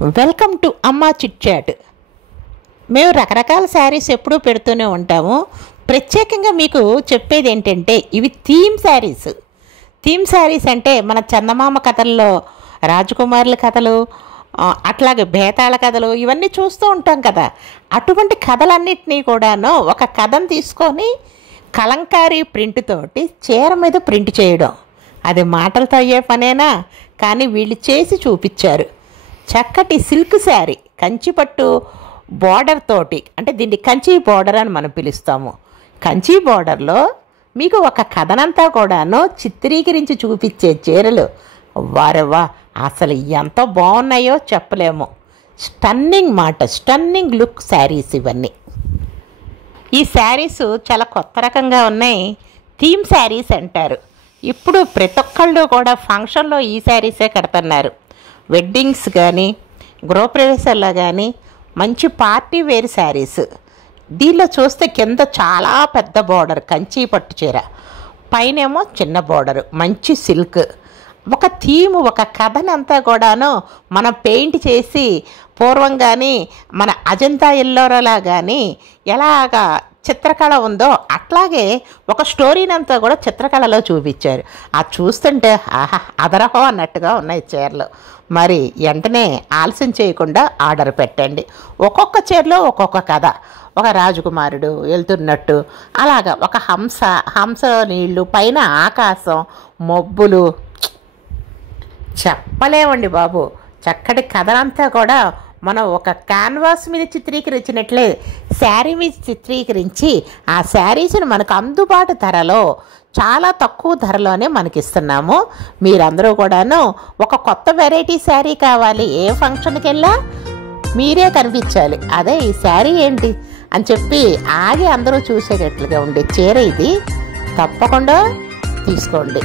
Welcome to అమ్మా chit chat. మేము రకరకాల శారీస్ ఎప్పుడూ పెడుతూనే ఉంటాము. ప్రత్యేకంగా మీకు చెప్పేది ఏంటంటే ఇవి థీమ్ శారీస్. థీమ్ శారీస్ అంటే మన చందమామ కథల్లో రాజకుమారుల కథలు, అట్లాగే బేతాళ కథలు ఇవన్నీ చూస్తూ ఉంటాం కదా. అటువంటి కథలన్నింటినీ కూడాను ఒక కథను తీసుకొని కలంకారీ ప్రింట్ తోటి చీర మీద ప్రింట్ చేయడం, అది మాటలతో అయ్యే పనేనా? కానీ వీళ్ళు చేసి చూపించారు. చక్కటి సిల్క్ శారీ, కంచిపట్టు బార్డర్ తోటి, అంటే దీన్ని కంచి బార్డర్ అని మనం పిలుస్తాము. కంచి బార్డర్లో మీకు ఒక కథనంతా కూడాను చిత్రీకరించి చూపించే చీరలు వారెవ్వా, అసలు ఎంత బాగున్నాయో చెప్పలేము. స్టన్నింగ్ మాట, స్టన్నింగ్ లుక్ శారీస్ ఇవన్నీ. ఈ శారీస్ చాలా కొత్త రకంగా ఉన్నాయి. థీమ్ శారీస్ అంటారు. ఇప్పుడు ప్రతి ఒక్కళ్ళు కూడా ఫంక్షన్లో ఈ శారీసే కడుతున్నారు. వెడ్డింగ్స్ కానీ గృహప్రవేశాల్లో కానీ మంచి పార్టీ వేర్ శారీస్. దీనిలో చూస్తే కింద చాలా పెద్ద బార్డర్ కంచి పట్టు చీర, పైనేమో చిన్న బార్డరు, మంచి సిల్క్. ఒక థీమ్, ఒక కథనంతా కూడాను మనం పెయింట్ చేసి పూర్వం కానీ మన అజంతా ఎల్లోరాలా కానీ ఎలాగా చిత్రకళ ఉందో అట్లాగే ఒక స్టోరీనంతా కూడా చిత్రకళలో చూపించారు. అది చూస్తుంటే ఆహా అదరహో అన్నట్టుగా ఉన్నాయి చీరలు. మరి వెంటనే ఆలస్యం చేయకుండా ఆర్డర్ పెట్టండి. ఒక్కొక్క చీరలో ఒక్కొక్క కథ. ఒక రాజకుమారుడు వెళ్తున్నట్టు, అలాగా ఒక హంస నీళ్ళు, పైన ఆకాశం, మబ్బులు, చెప్పలేమండి బాబు. చక్కటి కథనంతా కూడా మనం ఒక క్యాన్వాస్ మీద చిత్రీకరించినట్లే శారీ మీద చిత్రీకరించి ఆ శారీస్ని మనకు అందుబాటు ధరలో, చాలా తక్కువ ధరలోనే మనకిస్తున్నాము. మీరందరూ కూడాను ఒక కొత్త వెరైటీ శారీ కావాలి, ఏ ఫంక్షన్కి వెళ్ళా మీరే కనిపించాలి, అదే ఈ శారీ ఏంటి అని చెప్పి ఆగి అందరూ చూసేటట్లుగా ఉండే చీర ఇది. తప్పకుండా తీసుకోండి.